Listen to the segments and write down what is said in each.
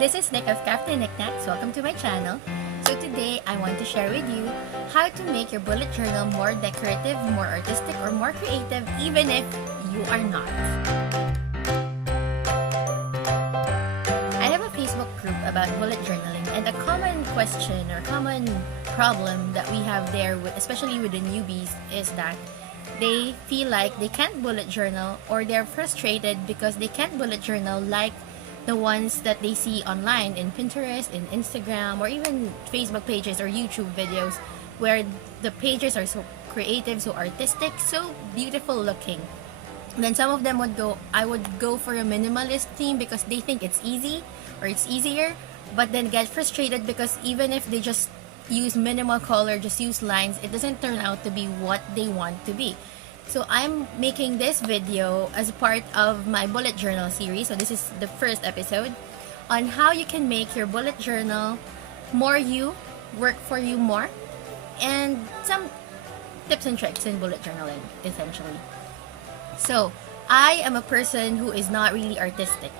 This is Nick of Crafty Knickknacks. Welcome to my channel. So today I want to share with you how to make your bullet journal more decorative, more artistic, or more creative even if you are not. I have a Facebook group about bullet journaling, and a common question or common problem that we have there, especially with the newbies, is that they feel like they can't bullet journal, or they're frustrated because they can't bullet journal like the ones that they see online in Pinterest, in Instagram, or even Facebook pages or YouTube videos, where the pages are so creative, so artistic, so beautiful looking. And then some of them I would go for a minimalist theme because they think it's easy or it's easier, but then get frustrated because even if they just use minimal color, just use lines, it doesn't turn out to be what they want to be. So I'm making this video as a part of my bullet journal series. So this is the first episode on how you can make your bullet journal more you, work for you more, and some tips and tricks in bullet journaling, essentially. So I am a person who is not really artistic,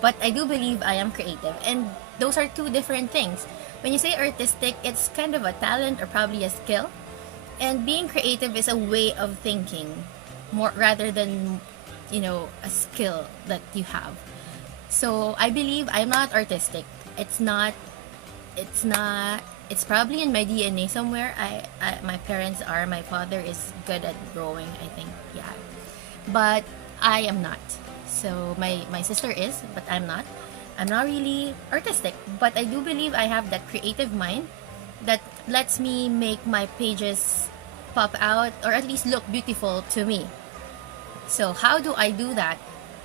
but I do believe I am creative, and those are two different things. When you say artistic, it's kind of a talent or probably a skill. And being creative is a way of thinking more rather than, a skill that you have. So I believe I'm not artistic. It's probably in my DNA somewhere. My parents are. My father is good at drawing, I think. Yeah. But I am not. So my sister is, but I'm not. I'm not really artistic, but I do believe I have that creative mind that lets me make my pages pop out, or at least look beautiful to me. So how do I do that?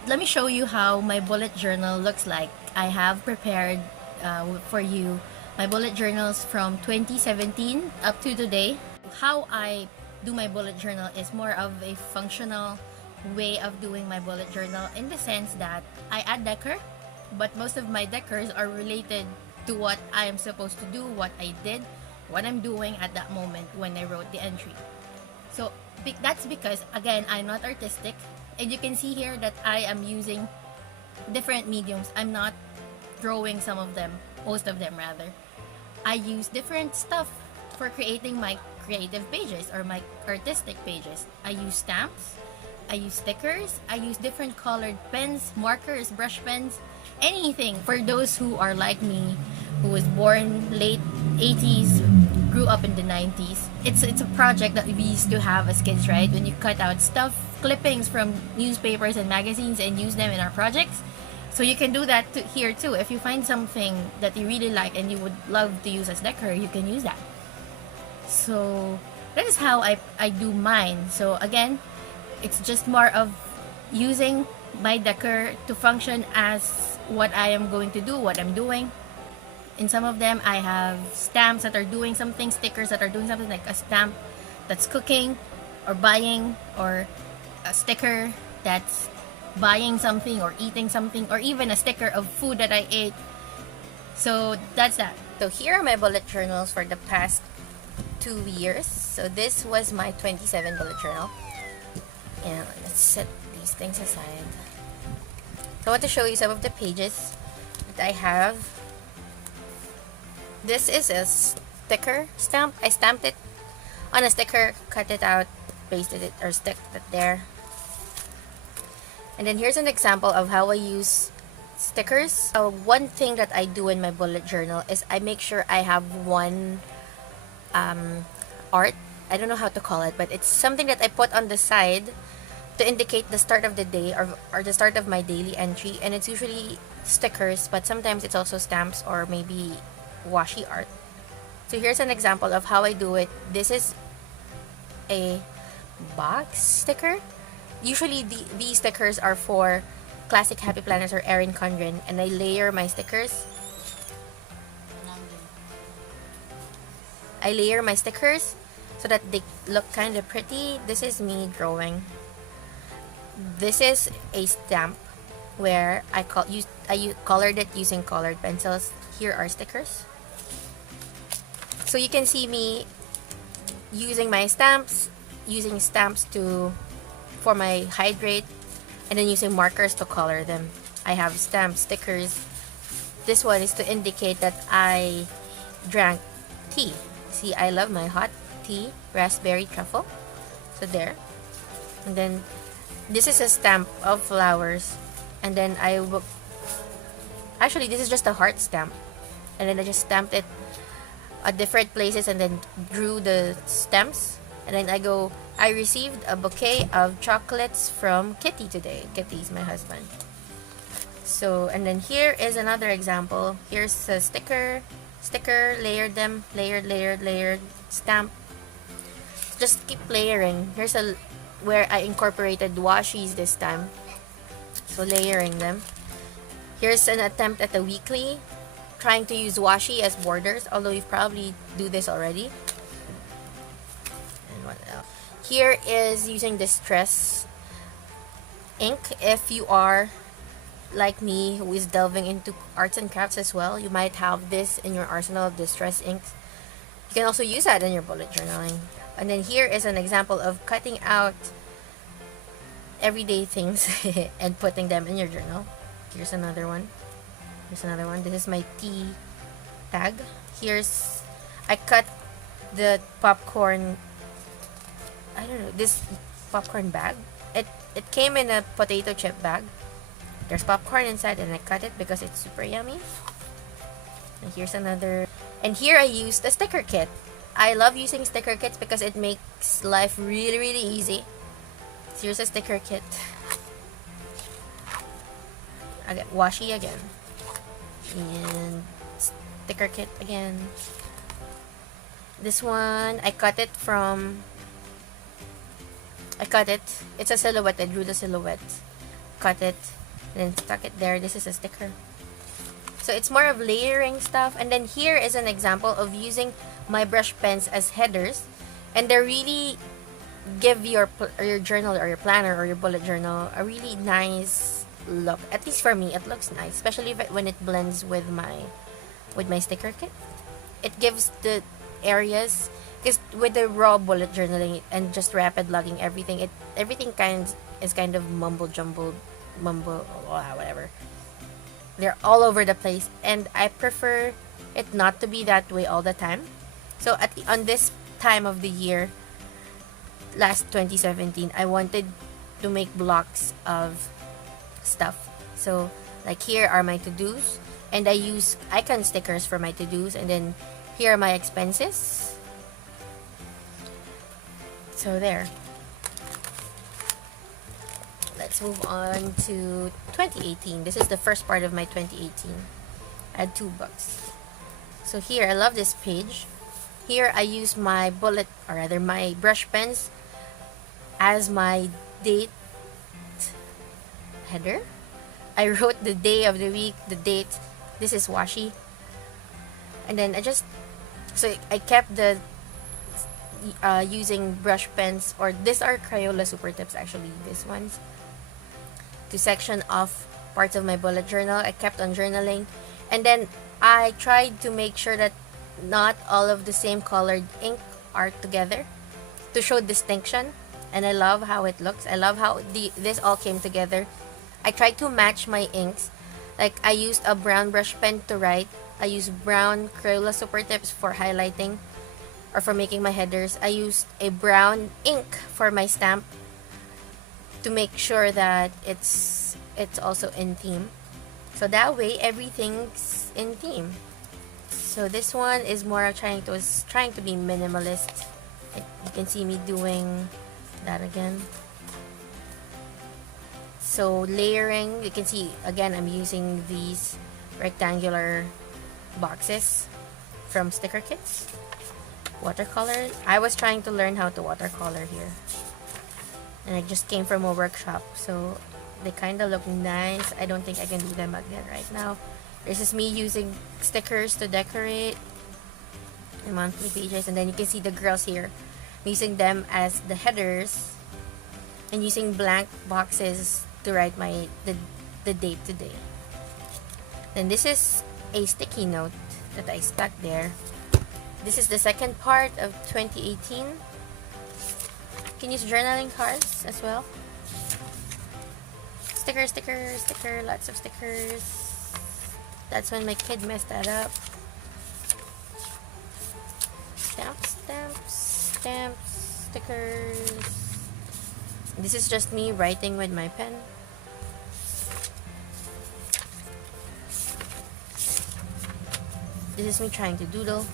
Let me show you how my bullet journal looks like. I have prepared for you my bullet journals from 2017 up to today. How I do my bullet journal is more of a functional way of doing my bullet journal, in the sense that I add decor, but most of my decors are related to what I am supposed to do, what I did, what I'm doing at that moment when I wrote the entry. So that's because, again, I'm not artistic, and you can see here that I am using different mediums. I'm not drawing some of them, most of them rather. I use different stuff for creating my creative pages or my artistic pages. I use stamps, I use stickers, I use different colored pens, markers, brush pens, anything. For those who are like me, who was born late 80s, grew up in the 90s, it's a project that we used to have as kids, right? When you cut out stuff, clippings from newspapers and magazines, and use them in our projects. So you can do that here too. If you find something that you really like and you would love to use as decor, you can use that. So that is how I do mine. So again, it's just more of using my decor to function as what I am going to do, what I'm doing. In some of them, I have stamps that are doing something, stickers that are doing something, like a stamp that's cooking or buying, or a sticker that's buying something or eating something, or even a sticker of food that I ate. So that's that. So here are my bullet journals for the past 2 years. So this was my 27 bullet journal. And let's set these things aside. So I want to show you some of the pages that I have. This is a sticker stamp. I stamped it on a sticker, cut it out, pasted it, or stuck it there. And then here's an example of how I use stickers. One thing that I do in my bullet journal is I make sure I have one art. I don't know how to call it, but it's something that I put on the side to indicate the start of the day, or the start of my daily entry. And it's usually stickers, but sometimes it's also stamps or maybe washi art. So here's an example of how I do it. This is a box sticker. Usually these stickers are for Classic Happy Planners or Erin Condren, and I layer my stickers. So that they look kind of pretty. This is me drawing. This is a stamp where I colored it using colored pencils. Here are stickers. So you can see me using my stamps, for my hydrate, and then using markers to color them. I have stamps, stickers, this one is to indicate that I drank tea. See, I love my hot tea, raspberry truffle. So there. And then this is a stamp of flowers. And then actually, this is just a heart stamp. And then I just stamped it at different places and then drew the stamps. And then I received a bouquet of chocolates from Kitty today. Kitty is my husband. So, and then here is another example. Here's a sticker, layered them, layered, stamp. Just keep layering. Here's where I incorporated washies this time. So layering them. Here's an attempt at a weekly, trying to use washi as borders, although you probably do this already. And what else? Here is using distress ink. If you are like me, who is delving into arts and crafts as well, you might have this in your arsenal of distress inks. You can also use that in your bullet journaling. And then here is an example of cutting out everyday things and putting them in your journal. Here's another one. This is my tea tag. I cut the popcorn, this popcorn bag. It came in a potato chip bag. There's popcorn inside and I cut it because it's super yummy. And here's another. And here I used a sticker kit. I love using sticker kits because it makes life really, really easy. So here's a sticker kit. Again, washi again. And sticker kit again. This one, I cut it. It's a silhouette. I drew the silhouette. Cut it. And then stuck it there. This is a sticker. So it's more of layering stuff. And then here is an example of using my brush pens as headers. And they really give your journal or your planner or your bullet journal a really nice look. At least for me, it looks nice. Especially when it blends with my sticker kit. It gives the areas, because with the raw bullet journaling and just rapid logging everything, everything is kind of whatever. They're all over the place, and I prefer it not to be that way all the time. So on this time of the year, last 2017, I wanted to make blocks of stuff. So like here are my to-dos, and I use icon stickers for my to-dos, and then here are my expenses. So there. Let's move on to 2018. This is the first part of my 2018. I had 2 books. So here, I love this page. Here, I use my my brush pens as my date header. I wrote the day of the week, the date. This is washi. And then I kept the using brush pens, or these are Crayola Super Tips actually, these ones, to section off parts of my bullet journal. I kept on journaling, and then I tried to make sure that not all of the same colored ink are together to show distinction. And I love how it looks. I love how this all came together. I tried to match my inks. Like I used a brown brush pen to write. I used brown Crayola Super Tips for highlighting or for making my headers. I used a brown ink for my stamp to make sure that it's also in theme. So that way everything's in theme. So this one is more trying to be minimalist. You can see me doing that again. So layering, you can see again I'm using these rectangular boxes from sticker kits. Watercolor. I was trying to learn how to watercolor here, and I just came from a workshop, so they kind of look nice. I don't think I can do them again right now. This is me using stickers to decorate my monthly pages, and then you can see the girls here. I'm using them as the headers and using blank boxes to write the date today. Then this is a sticky note that I stuck there. This is the second part of 2018. You can use journaling cards as well. Sticker, lots of stickers. That's when my kid messed that up. Stamps, stamps, stamps, stickers. This is just me writing with my pen. This is me trying to doodle.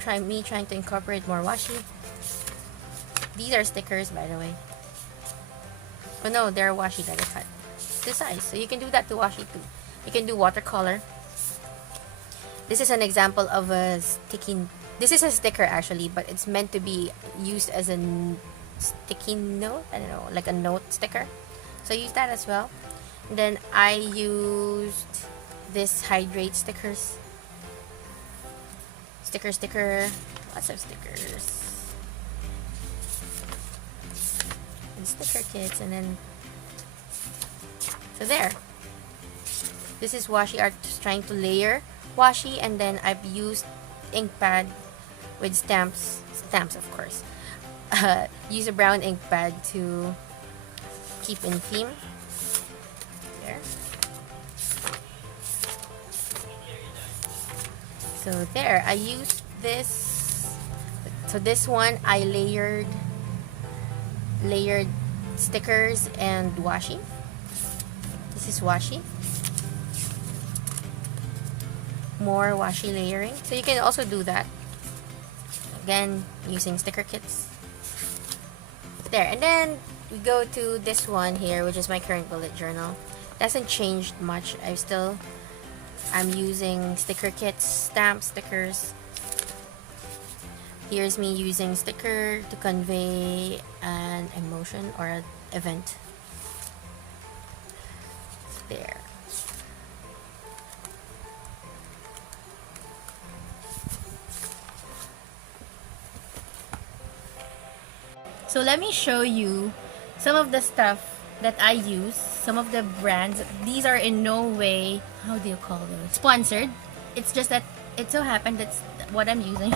Trying to incorporate more washi. These are stickers, by the way. Oh no, they're washi that I cut. This size, so you can do that to washi too. You can do watercolor. This is an example of a sticky. This is a sticker actually, but it's meant to be used as a sticky note. I don't know, like a note sticker. So I use that as well. And then I used this hydrate stickers. Sticker, lots of stickers. And sticker kits, and then so there. This is washi art, just trying to layer washi, and then I've used ink pad with stamps of course. Use a brown ink pad to keep in theme. There. So there, I used this. So this one I layered stickers and washi. This is washi. More washi layering. So you can also do that. Again, using sticker kits. There, and then we go to this one here, which is my current bullet journal. It hasn't changed much. I'm using sticker kits, stamp stickers. Here's me using sticker to convey an emotion or an event. There. So let me show you some of the stuff that I use, some of the brands. These are in no way, how do you call those? Sponsored. It's just that it so happened that's what I'm using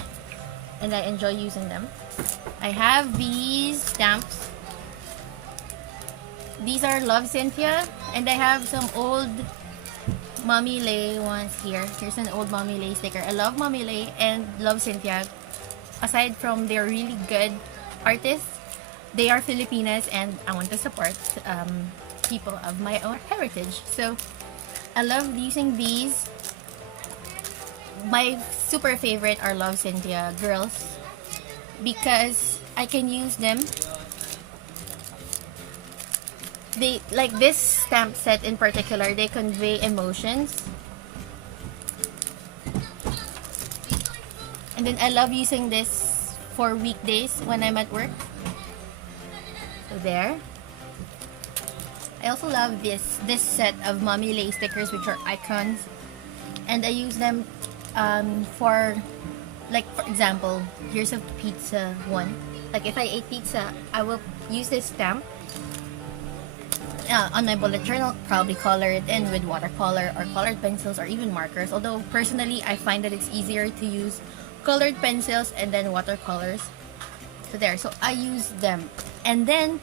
and I enjoy using them. I have these stamps. These are Love Cynthia, and I have some old Mommy Lay ones here. Here's an old Mommy Lay sticker. I love Mommy Lay and Love Cynthia. Aside from they're really good artists, they are Filipinas, and I want to support people of my own heritage. So I love using these. My super favorite are Love Cynthia girls because I can use them. They, like this stamp set in particular, they convey emotions. And then I love using this for weekdays when I'm at work. So there. I also love this set of Mommy Lay stickers, which are icons, and I use them for, like, for example, here's a pizza one. Like if I ate pizza, I will use this stamp on my bullet journal, probably color it in with watercolor or colored pencils or even markers. Although personally, I find that it's easier to use colored pencils and then watercolors. So there, so I use them. And then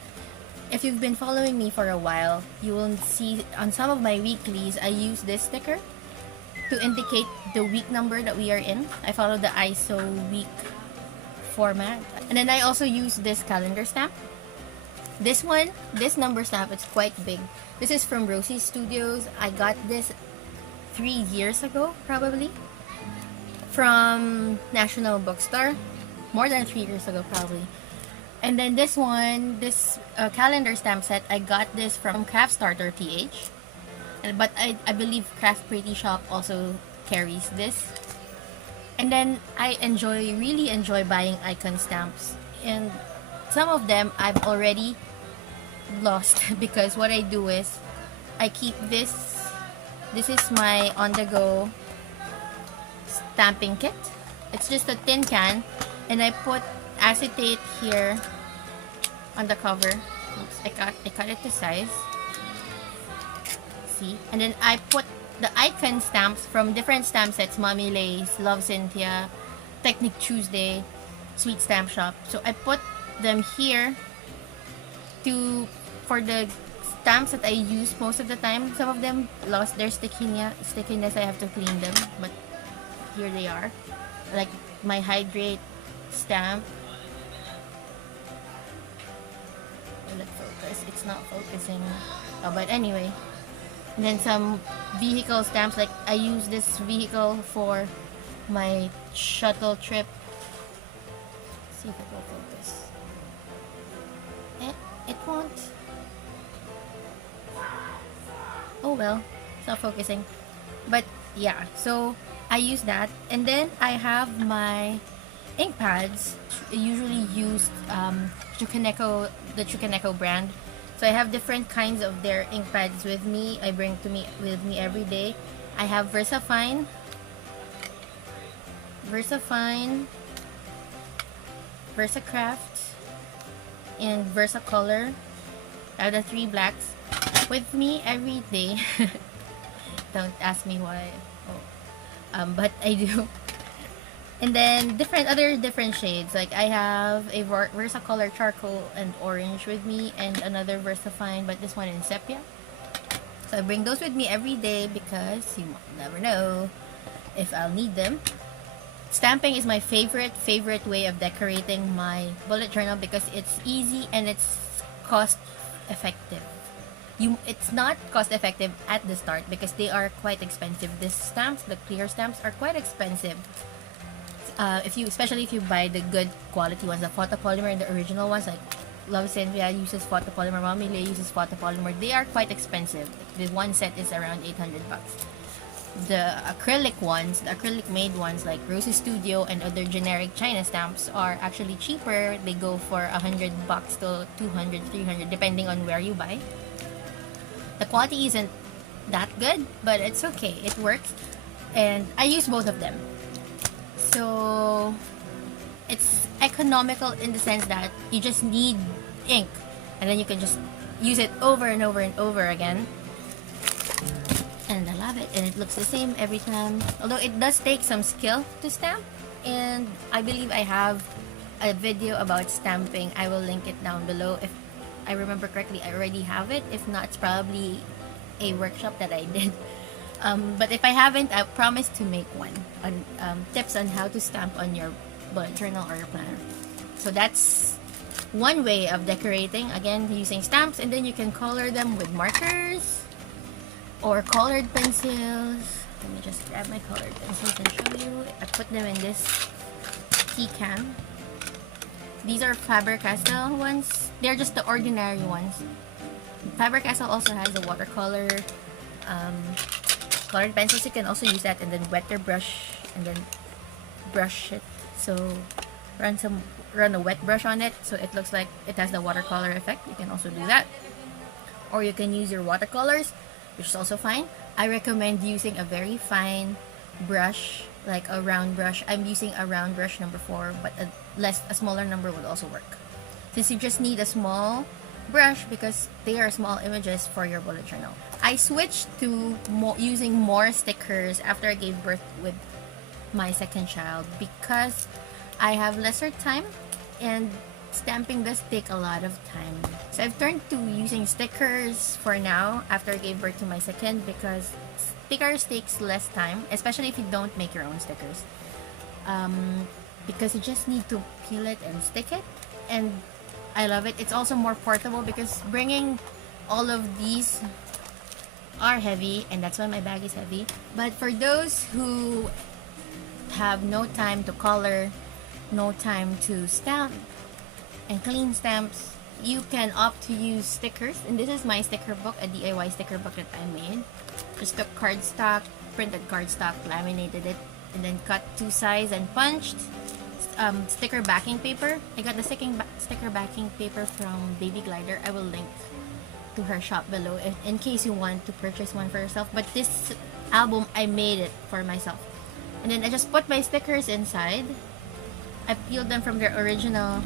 if you've been following me for a while, you will see on some of my weeklies I use this sticker to indicate the week number that we are in. I follow the ISO week format. And then I also use this calendar stamp. This one, this number stamp, it's quite big. This is from Rosie Studios. I got this 3 years ago, probably, from National Bookstore. More than 3 years ago, probably. And then this one, this calendar stamp set, I got this from Craft Starter PH. But I believe Craft Pretty Shop also carries this. And then I really enjoy buying icon stamps. And some of them I've already lost because what I do is I keep this. This is my on-the-go stamping kit. It's just a tin can, and I put acetate here on the cover. Oops, I cut it to size. See? And then I put the icon stamps from different stamp sets, Mommy Lay's, Love Cynthia, Technique Tuesday, Sweet Stamp Shop. So I put them here to for the stamps that I use most of the time, some of them lost their stickiness. I have to clean them, but here they are. Like my hydrate stamp. Let's focus. It's not focusing. Oh, but anyway. And then some vehicle stamps. Like I use this vehicle for my shuttle trip. Let's see if it will focus. It won't. Oh well, it's not focusing. But yeah, so I use that, and then I have my ink pads. I usually use the Chukaneko brand. So I have different kinds of their ink pads with me. I bring with me every day. I have VersaFine, VersaCraft, and VersaColor. I have the 3 blacks with me every day. Don't ask me why. But I do. And then different shades. Like I have a VersaColor charcoal and orange with me, and another VersaFine, but this one in sepia. So I bring those with me every day because you never know if I'll need them. Stamping is my favorite way of decorating my bullet journal because it's easy and it's cost effective. It's not cost effective at the start because they are quite expensive. These stamps, the clear stamps, are quite expensive. Especially if you buy the good quality ones, the photopolymer and the original ones, like Love Cynthia uses photopolymer, Mommy Lay uses photopolymer. They are quite expensive. The one set is around 800 bucks. The acrylic ones, the acrylic made ones like Rosy Studio and other generic China stamps are actually cheaper. They go for 100 bucks to 200, 300 depending on where you buy. The quality isn't that good, but it's okay. It works. And I use both of them. So it's economical in the sense that you just need ink and then you can just use it over and over and over again. And I love it, and it looks the same every time. Although it does take some skill to stamp, and I believe I have a video about stamping. I will link it down below. If I remember correctly, I already have it. If not, it's probably a workshop that I did. But if I haven't, I promise to make one on tips on how to stamp on your bullet journal or your planner. So that's one way of decorating, again using stamps, and then you can color them with markers or colored pencils. Let me just grab my colored pencils and show you. I put them in this tea can. These are Faber-Castell ones. They're just the ordinary ones. Faber-Castell also has a watercolor colored pencils. You can also use that and then wet your brush and then brush it. So run a wet brush on it so it looks like it has the watercolor effect. You can also do that. Or you can use your watercolors, which is also fine. I recommend using a very fine brush, like a round brush. I'm using a round brush number 4, but a smaller number would also work. Since you just need a small brush because they are small images for your bullet journal. I switched to using more stickers after I gave birth with my second child because I have lesser time and stamping does take a lot of time. So I've turned to using stickers for now after I gave birth to my second because stickers takes less time, especially if you don't make your own stickers. Because you just need to peel it and stick it, and I love it. It's also more portable because bringing all of these are heavy, and that's why my bag is heavy. But for those who have no time to color, no time to stamp and clean stamps, you can opt to use stickers. And this is my sticker book, a DIY sticker book that I made. Just took cardstock, printed cardstock, laminated it, and then cut 2 sides and punched. Sticker backing paper. I got the sticker backing paper from Baby Glider. I will link to her shop below in case you want to purchase one for yourself. But this album, I made it for myself. And then I just put my stickers inside. I peeled them from their original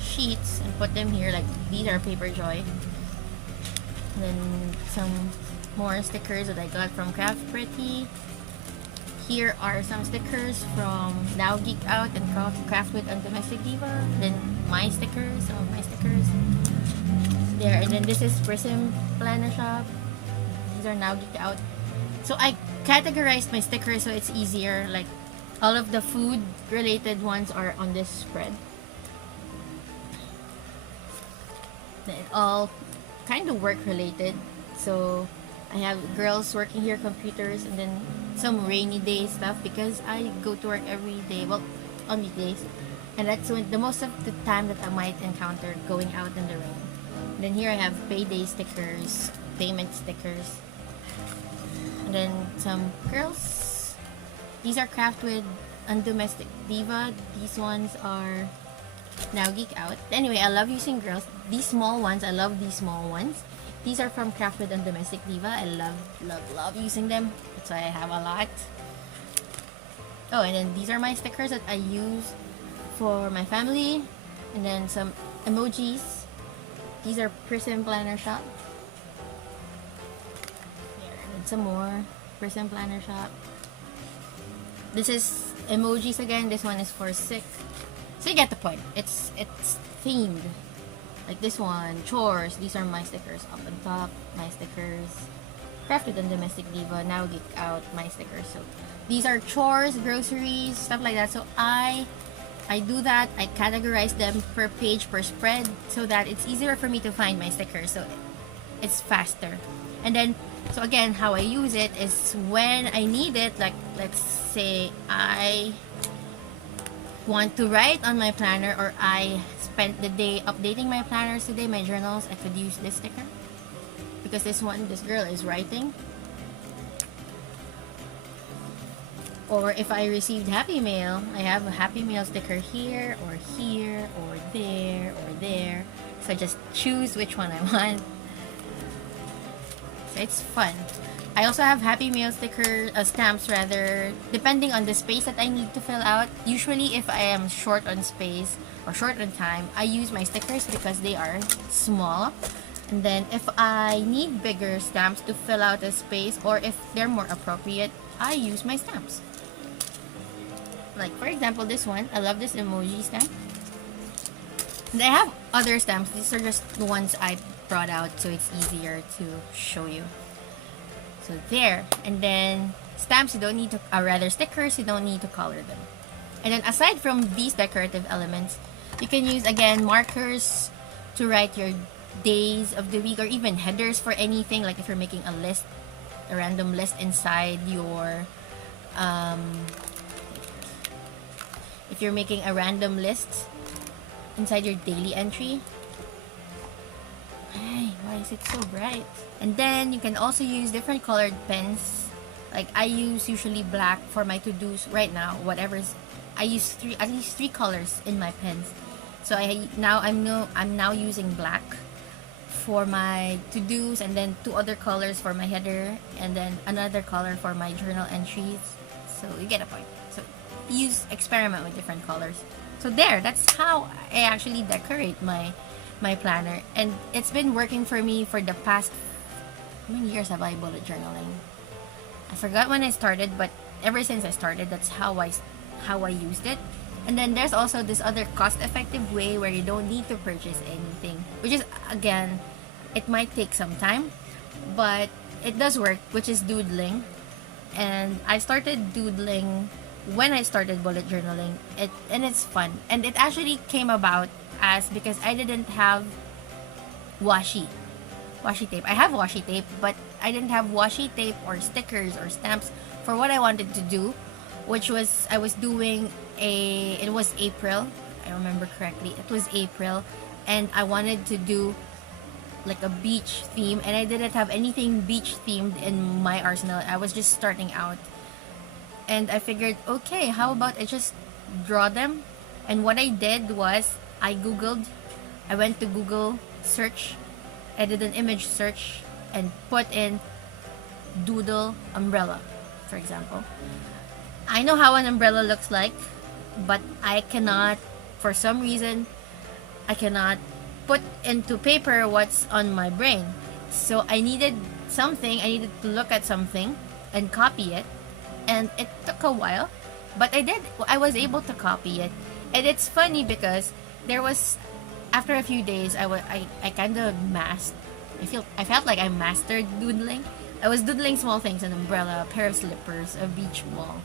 sheets and put them here. Like these are Paper Joy. And then some more stickers that I got from Craft Pretty. Here are some stickers from Now Geek Out and Craft With and Domestic Diva. Then my stickers, some of my stickers. There, and then this is Prism Planner Shop. These are now geeked out. So I categorized my stickers so it's easier. Like all of the food related ones are on this spread. It all kind of work related. So I have girls working here, computers, and then some rainy day stuff because I go to work every day. Well, on weekdays, and that's when the most of the time that I might encounter going out in the rain. And then here I have payday stickers, payment stickers, and then some girls. These are craft with Undomestic Diva. These ones are now geek out. Anyway, I love using girls. These small ones, I love these small ones. These are from Craft with Undomestic Diva. I love using them. That's why I have a lot. Oh, and then these are my stickers that I use for my family. And then some emojis. These are Prism Planner Shop. Here, and then some more Prism Planner Shop. This is emojis again. This one is for sick. So you get the point. It's themed. Like this one, chores. These are my stickers up on top. My stickers. Crafted on Domestic Diva. Now geek out. My stickers. So these are chores, groceries, stuff like that. So I do that. I categorize them per page, per spread, so that it's easier for me to find my stickers. So it's faster. And then, so again, how I use it is when I need it. Like let's say I want to write on my planner, or I spent the day updating my planners today, my journals, I could use this sticker because this girl is writing. Or if I received Happy Mail, I have a Happy Mail sticker here or there or there. So I just choose which one I want. So it's fun. I also have Happy Mail stamps rather, depending on the space that I need to fill out. Usually if I am short on space or short on time, I use my stickers because they are small. And then if I need bigger stamps to fill out a space, or if they're more appropriate, I use my stamps. Like for example, this one, I love this emoji stamp. And I have other stamps. These are just the ones I brought out so it's easier to show you. So there. And then stamps, you don't need to, stickers, you don't need to color them. And then aside from these decorative elements, you can use again markers to write your days of the week, or even headers for anything. Like if you're making a list, a random list inside your if you're making a random list inside your daily entry. Hey, why is it so bright? And then you can also use different colored pens. Like I use usually black for my to-dos right now. I use at least three colors in my pens. So I'm now using black for my to-dos, and then two other colors for my header, and then another color for my journal entries. So you get a point. So experiment with different colors. So there, that's how I actually decorate my planner, and it's been working for me for the past, how many years have I bullet journaling? I forgot when I started, but ever since I started, that's how I used it. And then there's also this other cost-effective way where you don't need to purchase anything, which is, again, it might take some time, but it does work, which is doodling. And I started doodling when I started bullet journaling, and it's fun. And it actually came about because I didn't have washi tape. I have washi tape, but I didn't have washi tape or stickers or stamps for what I wanted to do, which was it was April, I remember correctly. It was April, and I wanted to do like a beach theme, and I didn't have anything beach themed in my arsenal. I was just starting out, and I figured, okay, how about I just draw them? And what I did was I went to Google search, I did an image search, and put in doodle umbrella, for example. I know how an umbrella looks like, but for some reason, I cannot put into paper what's on my brain. So I needed to look at something and copy it. And it took a while, but I was able to copy it. And it's funny because after a few days, I kind of I felt like I mastered doodling. I was doodling small things: an umbrella, a pair of slippers, a beach ball,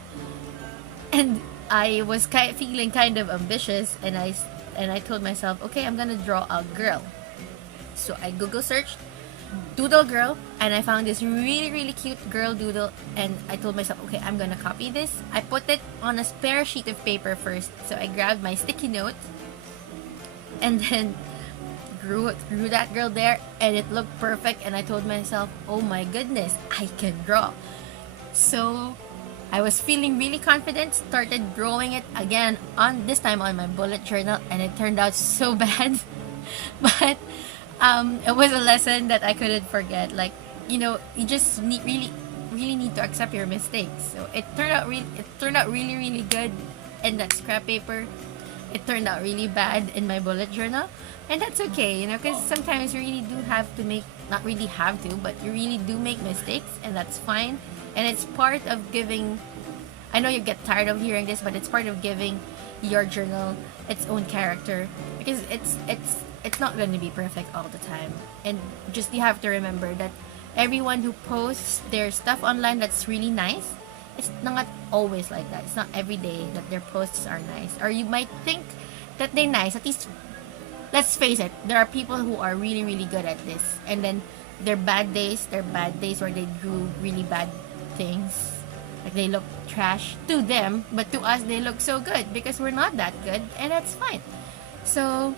and I was feeling kind of ambitious, and I told myself, okay, I'm gonna draw a girl. So I Google searched doodle girl, and I found this really really cute girl doodle, and I told myself, okay, I'm gonna copy this. I put it on a spare sheet of paper first, so I grabbed my sticky note and then drew that girl there, and it looked perfect, and I told myself, oh my goodness, I can draw. So I was feeling really confident, started drawing it again, on this time on my bullet journal, and it turned out so bad. But it was a lesson that I couldn't forget. Like, you just really need to accept your mistakes. So it turned out really really good in that scrap paper. It turned out really bad in my bullet journal, and that's okay, because sometimes you really do have to not really have to, but you really do make mistakes, and that's fine. And it's part of giving, I know you get tired of hearing this, but it's part of giving your journal its own character, because it's not going to be perfect all the time. And just, you have to remember that everyone who posts their stuff online that's really nice, it's not always like that. It's not every day that their posts are nice. Or you might think that they're nice. At least, let's face it, there are people who are really, really good at this. And then their bad days where they drew really bad things. Like, they look trash to them, but to us, they look so good because we're not that good, and that's fine. So,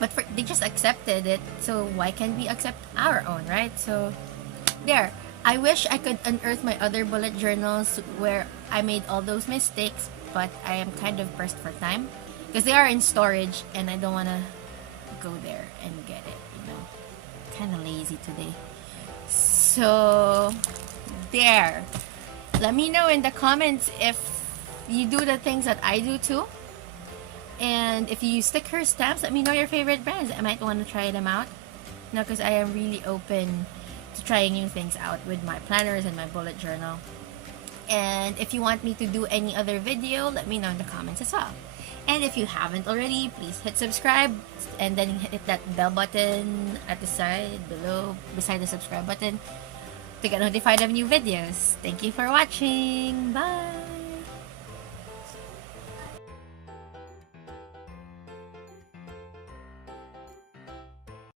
but they just accepted it, so why can't we accept our own, right? So, there. I wish I could unearth my other bullet journals where I made all those mistakes, but I am kind of pressed for time because they are in storage and I don't want to go there and get it, kind of lazy today. So there, let me know in the comments if you do the things that I do too, and if you use sticker stamps, let me know your favorite brands. I might want to try them out, because I am really open to trying new things out with my planners and my bullet journal. And if you want me to do any other video, let me know in the comments as well. And if you haven't already, please hit subscribe and then hit that bell button at the side below, beside the subscribe button, to get notified of new videos. Thank you for watching. Bye!